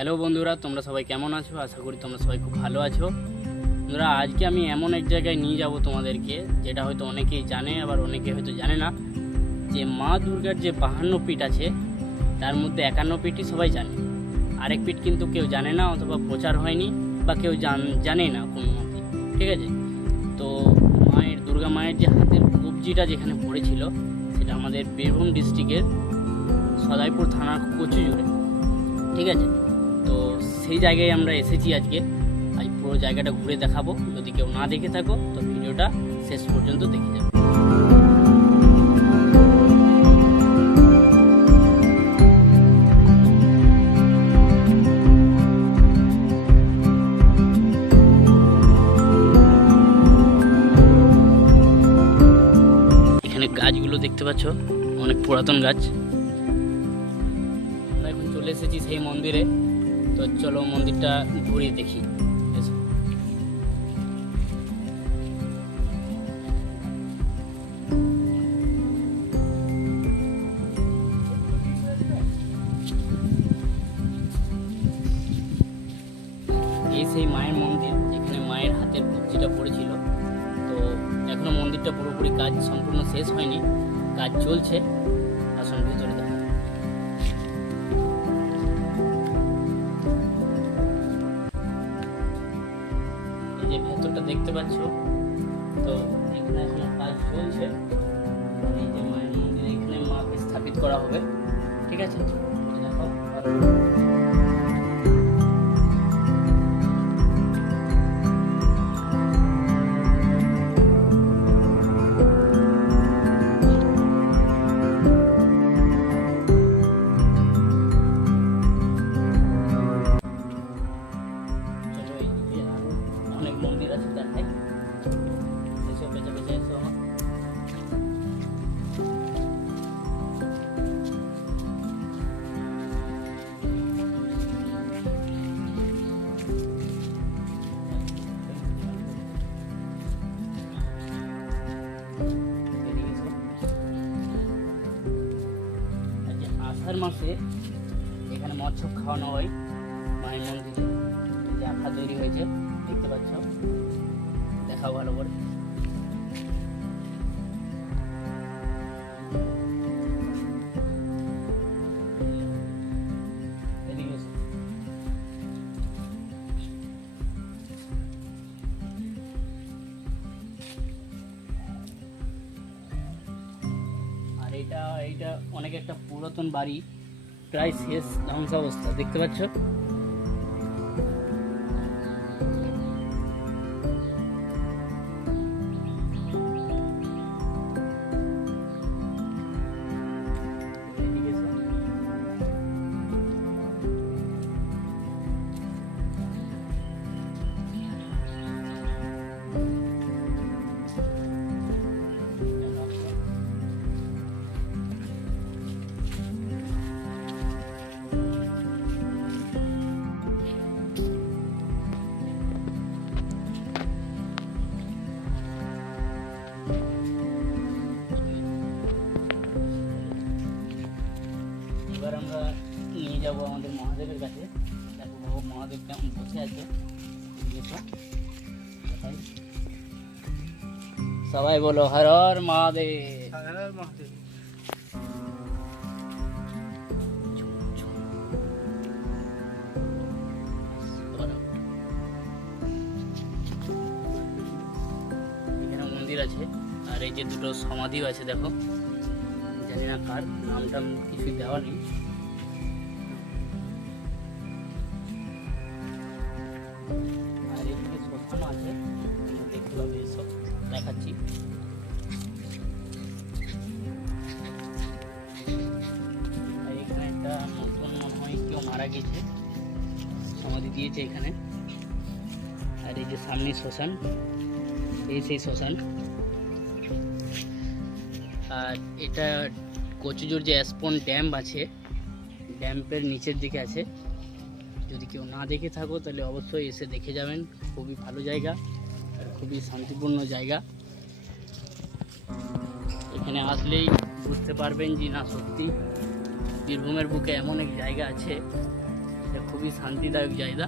Hello বন্ধুরা, তোমরা সবাই কেমন আছো? আশা করি তোমরা সবাই খুব ভালো আছো। বন্ধুরা, আজকে আমি এমন এক জায়গায় নিয়ে যাব তোমাদেরকে, যেটা হয়তো অনেকেই জানে, আবার অনেকে হয়তো জানে না। যে মা দুর্গার যে 52 পিঠ আছে, তার মধ্যে 51 পিঠই সবাই জানে, আরেক পিঠ কিন্তু কেউ জানে না, অথবা প্রচার হয়নি বা কেউ জানেই না কোনো মতে। ঠিক আছে, তো দুর্গা মায়ের যে হাতের কবজিটা যেখানে পড়েছিল, সেটা আমাদের বীরভূম ডিস্ট্রিক্টের সদাইপুর থানার কচুজুড়ে। ঠিক আছে, তো সেই জায়গায় আমরা এসেছি আজকে। আজ পুরো জায়গাটা ঘুরে দেখাবো। যদি কেউ না দেখে থাকো তো ভিডিওটা শেষ পর্যন্ত দেখে যাবে। এখানে গাছগুলো দেখতে পাচ্ছ, অনেক পুরাতন গাছ। আমরা এখন চলে এসেছি সেই মন্দিরে। তো চলো মন্দিরটা ঘুরে দেখি। এসো। এই সেই মায়ের মন্দির, যেখানে মায়ের হাতের কবজিটা পড়েছিল। তো এখনো মন্দিরটা পুরোপুরি কাজ সম্পূর্ণ শেষ হয়নি, কাজ চলছে। আসুন ভিতরে দেখা। এই যে ভেতরটা দেখতে পাচ্ছ, তো এখানে এখনো কাজ চলছে। এই যে মায়ের মন্দির, এখানে মাকে স্থাপিত করা হবে। ঠিক আছে, দেখো। অনেক মন্দির আছে, দেখাই। এসো, বেঁচে বেঁচে এসো আমার। আষাঢ় মাসে এখানে মৎস্য খাওয়ানো হয় মায়ের মন্দিরে। যে আখড়া তৈরি হয়েছে দেখতে পাচ্ছ, দেখাও ভালো করে। এদিকে এসো। আর এইটা অনেক একটা পুরাতন বাড়ি, প্রায় শেষ ধ্বংসাবস্থা, দেখতে পাচ্ছ। এবার আমরা নিয়ে যাবো আমাদের মহাদেবের কাছে। দেখো বাবু, মহাদেব কেমন বসে আছে। সবাই বলো হর হর মহাদেব। এখানে মন্দির আছে, আর এই যে দুটো সমাধিও আছে, দেখো। জানি না কার, নামটাম কিছু দেওয়া নেই। আর এদিকে শ্মশান আছে, দেখতে পাবে, এসব দেখাচ্ছি। আর এখানে একটা নতুন মনে হয় কেউ মারা গেছে, সমাধি দিয়েছে এখানে। আর এই যে সামনে শ্মশান, এই সেই শ্মশান। আর এটা কচুজোর যে অ্যাসপন ড্যাম আছে, ড্যাম্পের নিচের দিকে আছে। যদি কেউ না দেখে থাকো তাহলে অবশ্যই এসে দেখে যাবেন। খুবই ভালো জায়গা আর খুবই শান্তিপূর্ণ জায়গা। এখানে আসলেই বুঝতে পারবেন যে না, সত্যি বীরভূমের বুকে এমন এক জায়গা আছে, এটা খুব খুবই শান্তিদায়ক জায়গা।